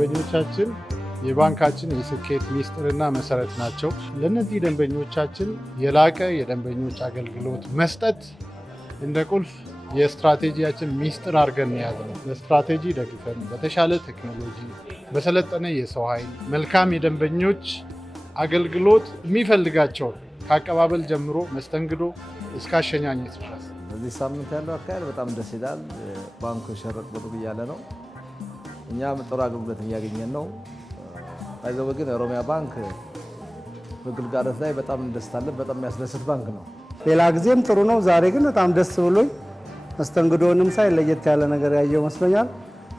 ደንበኞቻችን የባንካችን የስኬት ሚስጥርና መሰረት ናቸው። ለእነዚህ ደንበኞቻችን የላቀ የደንበኞች አገልግሎት መስጠት እንደ ቁልፍ የስትራቴጂያችን ሚስጥር አድርገን ያዝነው። በስትራቴጂ ደግፈን በተሻለ ቴክኖሎጂ፣ በሰለጠነ የሰው ኃይል መልካም የደንበኞች አገልግሎት የሚፈልጋቸው ከአቀባበል ጀምሮ መስተንግዶ እስከ አሸኛኘት ድረስ። በዚህ ሳምንት ያለው አካሄድ በጣም ደስ ይላል። ባንኩ ሸረቅ ብሎ እያለ ነው። እኛም ጥሩ አገልግሎት እያገኘን ነው። አይዘው ግን ኦሮሚያ ባንክ በግልጋሎት ላይ በጣም እንደስታለን። በጣም የሚያስደስት ባንክ ነው። ሌላ ጊዜም ጥሩ ነው። ዛሬ ግን በጣም ደስ ብሎኝ መስተንግዶንም ሳይ ለየት ያለ ነገር ያየው መስሎኛል።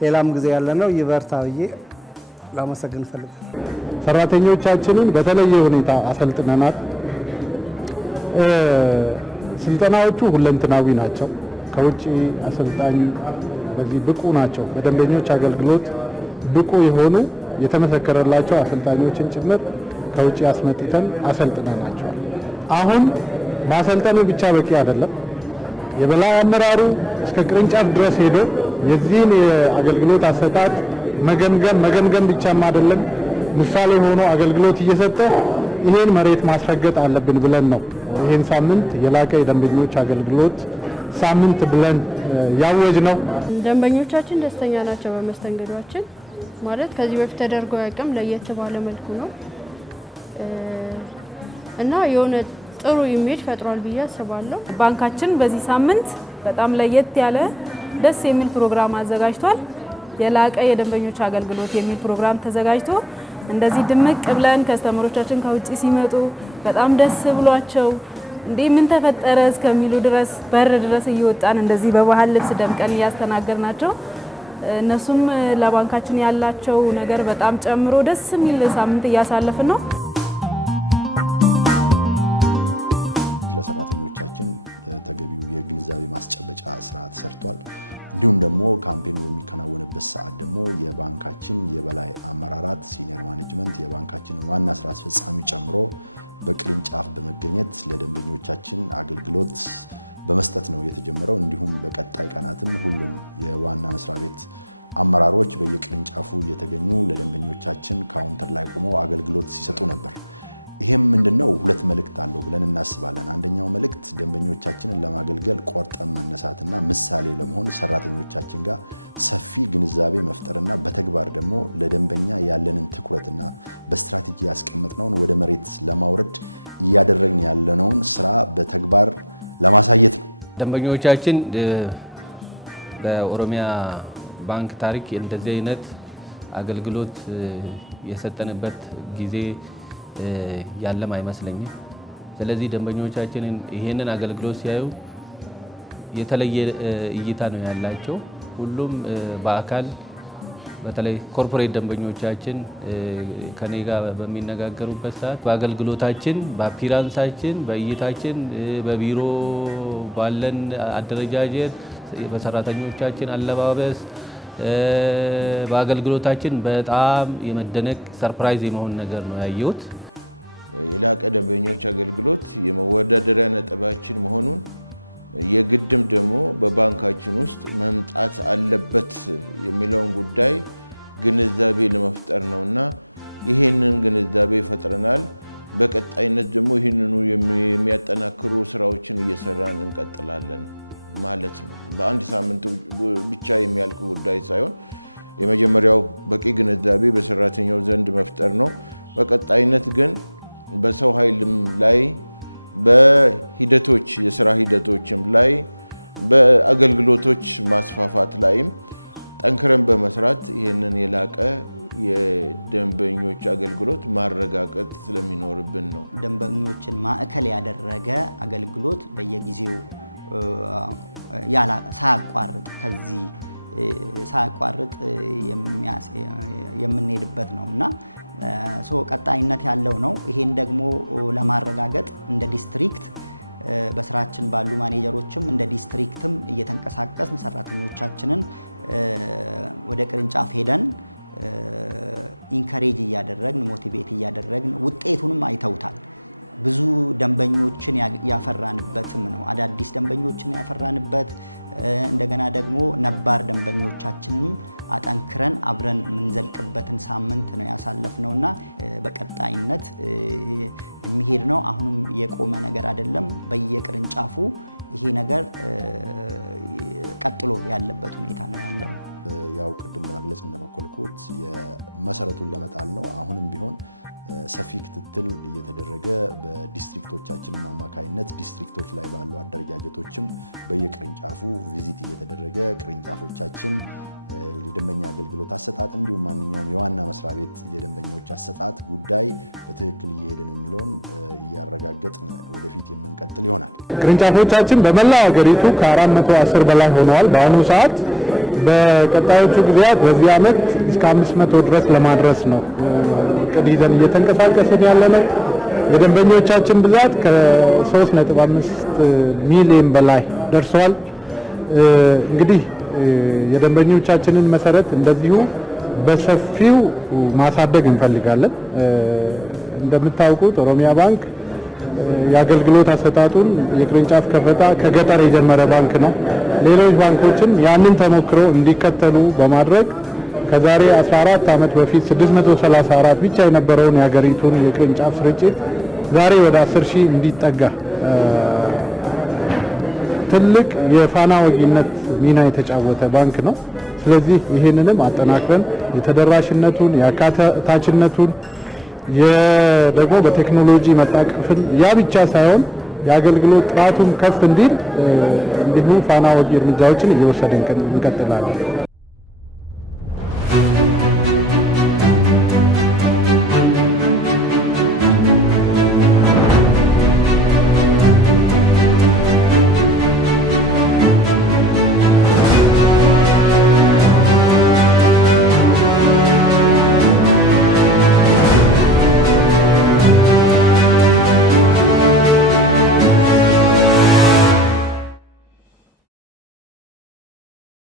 ሌላም ጊዜ ያለ ነው። ይበርታ ብዬ ላመሰግን እፈልጋለሁ። ሰራተኞቻችንን በተለየ ሁኔታ አሰልጥነናል። ስልጠናዎቹ ሁለንተናዊ ናቸው። ከውጭ አሰልጣኝ በዚህ ብቁ ናቸው። በደንበኞች አገልግሎት ብቁ የሆኑ የተመሰከረላቸው አሰልጣኞችን ጭምር ከውጭ አስመጥተን አሰልጥነናቸዋል። አሁን ማሰልጠኑ ብቻ በቂ አይደለም። የበላይ አመራሩ እስከ ቅርንጫፍ ድረስ ሄዶ የዚህን የአገልግሎት አሰጣጥ መገምገም ብቻም አይደለም፣ ምሳሌ ሆኖ አገልግሎት እየሰጠ ይሄን መሬት ማስረገጥ አለብን ብለን ነው ይሄን ሳምንት የላቀ የደንበኞች አገልግሎት ሳምንት ብለን ያወጅ ነው። ደንበኞቻችን ደስተኛ ናቸው በመስተንግዷችን። ማለት ከዚህ በፊት ተደርጎ ያውቅም ለየት ባለ መልኩ ነው እና የሆነ ጥሩ ኢሜጅ ፈጥሯል ብዬ አስባለሁ። ባንካችን በዚህ ሳምንት በጣም ለየት ያለ ደስ የሚል ፕሮግራም አዘጋጅቷል። የላቀ የደንበኞች አገልግሎት የሚል ፕሮግራም ተዘጋጅቶ እንደዚህ ድምቅ ብለን ከስተመሮቻችን ከውጪ ሲመጡ በጣም ደስ ብሏቸው እንዴ ምን ተፈጠረ እስከሚሉ ድረስ በር ድረስ እየወጣን እንደዚህ በባህል ልብስ ደምቀን እያስተናገርናቸው እነሱም ለባንካችን ያላቸው ነገር በጣም ጨምሮ ደስ የሚል ሳምንት እያሳለፍን ነው። ለሰራተኞቻችን ተገቢው የግንዛቤ ማስጨበጫ ስራ ተሰርቷል። እንዲሁም ደግሞ ካምፔኑ በሚከናወንበት ሰዓት ደግሞ የባንካችን የበላይ አመራራት ሲኒየር ማኔጅመንት የባንካችን ዋና ስራ አስፈጻሚ ጨምሮ በቅርንጫፍ በመገኘት ለደንበኞቻችን አገልግሎት በመስጠት ነው የተጀመረው። እንዲሁም በቀጣይ ቀናትም ሁሉም የዋና መስሪያ ቤት አመራሮች በየቅርንጫፉ እየተገኙ ለደንበኞቻችን ካውንተር ላይ ቆመው አገልግሎት ሲሰጡ ነበር። ይሄም ምንድነው ሁለት መልእክት አለው ብለን እናስባለን። አንደኛው መልእክት ደንበኞቻችንን ለማገልገል ቆርጠን መነሳትና ምሳሌ ለመሆን ሰራተኞቻችን ጋር ሰፊ ግንዛቤ መፍጠርና በተግባር ደግሞ ለደንበኛ ያለንን ትኩረትና በስትራቴጂ ያስቀመጥነውን ወደ መሬት ለማውረድ እያደረግን ያለነውን ስራ በተግባር ለማሳየት ነው። ደንበኞቻችን በኦሮሚያ ባንክ ታሪክ እንደዚህ አይነት አገልግሎት የሰጠንበት ጊዜ ያለም አይመስለኝም። ስለዚህ ደንበኞቻችንን ይሄንን አገልግሎት ሲያዩ የተለየ እይታ ነው ያላቸው። ሁሉም በአካል በተለይ ኮርፖሬት ደንበኞቻችን ከኔ ጋር በሚነጋገሩበት ሰዓት በአገልግሎታችን፣ በአፒራንሳችን፣ በእይታችን፣ በቢሮ ባለን አደረጃጀት፣ በሰራተኞቻችን አለባበስ፣ በአገልግሎታችን በጣም የመደነቅ ሰርፕራይዝ የመሆን ነገር ነው ያየሁት። የላቀ ደንበኞች አገልግሎት የመወዳደሪያ ነጥባችን መሆኑን የግድም ደግሞ በባንካችን ውስጥ መምጣት አለበት የሚለውን ጉዳይ ግንዛቤ ለመፍጠር ነውና ይሄንን ግንዛቤ ፈጥረናል። በቀጣይነት ደግሞ ይህንኑ የሚያጠናክሩ ስራዎችን እየሰራን እንቀጥላለን ማለት ነው። በአንድ ሳምንት ብቻ የሚያልቅ ጉዳይ ሳይሆን የመጀመሪያው በቂ ግንዛቤ በሰራተኛው ዘንድ መፍጠር ነው። በቀጣይነት ግን በሰው ኃይልም ላይ በሂደቶች የስራ ሂደቶችም ላይ በአገልግሎቶች ማስፋፋት ላይም ጠንክረን በመስራት ይህንን የላቀ የደንበኞች አገልግሎት ማረጋገጥ ስለሚኖርብን ነው። ደንበኞችን ማዕከል ያደረገ አገልግሎት በየጊዜው ሳያቋርጥ የምንሄድበት ነው እና ቀጣይነት ያለው ነው። ይሄን ደግሞ ለማረጋገጥ እንደ ዲስትሪክት በስራችን ባሉ ማኔጀሮችም እንደ ዲስትሪክትም እየተንቀሳቀስን ሰራተኞቻችንን ወደ ቅርንጫፍ ሄደን ኢንካሬጅ እያደረግን ሞቲቬት እያደረግን ውጤቱንም አይተውታል። ብዙ ደንበኞችን ያፈራንበትም ነው። አዳዲስ ደንበኞችን ያፈራንበት እንደገና ደግሞ ነባር ደንበኞቻችንም አጠንክረን አብረን የምንዘልቅበትን ሳምንት ነው ያሳለፍነውና በቀጣይነት የሚሄድ ነው። አሁንም የቆመ ነገር አይደለም። በየቅርንጫፉ ይሄ ነገር ቀጥሎ ያለበት ሁኔታ ነው ያለው። ያው ቅድም ለመግለጽ እንደሞከርኩት የመሰረቱን ለመጣል ነው። አሁንም ቢሆን ሰፊ ክትትል እየተደረገ በዲስትሪክቶቻችን አማካይነት ዲስትሪክቶች ላይ ባሉ አደረጃጀቶችም በየቅርንጫፉ ቪዚት እየተደረገ ቅርንጫፎቻችን የደንበኛ አገልግሎት አሰጣጥ እንዲሁም ማንኛውም የዋና መስሪያ ቤት የደንበኞች አሰጣጥ ጉዳይ በትክክል እየሄደ ነው የሚለውን እያረጋገጥን ወደፊት የምንቀጥል ይሆናል። ቅርንጫፎቻችን በመላው ሀገሪቱ ከ410 በላይ ሆነዋል በአሁኑ ሰዓት። በቀጣዮቹ ጊዜያት በዚህ ዓመት እስከ 500 ድረስ ለማድረስ ነው እቅድ ይዘን እየተንቀሳቀስን ያለነው። የደንበኞቻችን ብዛት ከ3.5 ሚሊዮን በላይ ደርሷል። እንግዲህ የደንበኞቻችንን መሰረት እንደዚሁ በሰፊው ማሳደግ እንፈልጋለን። እንደምታውቁት ኦሮሚያ ባንክ የአገልግሎት አሰጣጡን የቅርንጫፍ ከፈታ ከገጠር የጀመረ ባንክ ነው። ሌሎች ባንኮችም ያንን ተሞክሮ እንዲከተሉ በማድረግ ከዛሬ 14 ዓመት በፊት 634 ብቻ የነበረውን የሀገሪቱን የቅርንጫፍ ስርጭት ዛሬ ወደ 10,000 እንዲጠጋ ትልቅ የፋና ወጊነት ሚና የተጫወተ ባንክ ነው። ስለዚህ ይህንንም አጠናክረን የተደራሽነቱን የአካታችነቱን ደግሞ በቴክኖሎጂ መጣቀፍን ያ ብቻ ሳይሆን የአገልግሎት ጥራቱን ከፍ እንዲል እንዲሁ ፋና ወጊ እርምጃዎችን እየወሰድን እንቀጥላለን።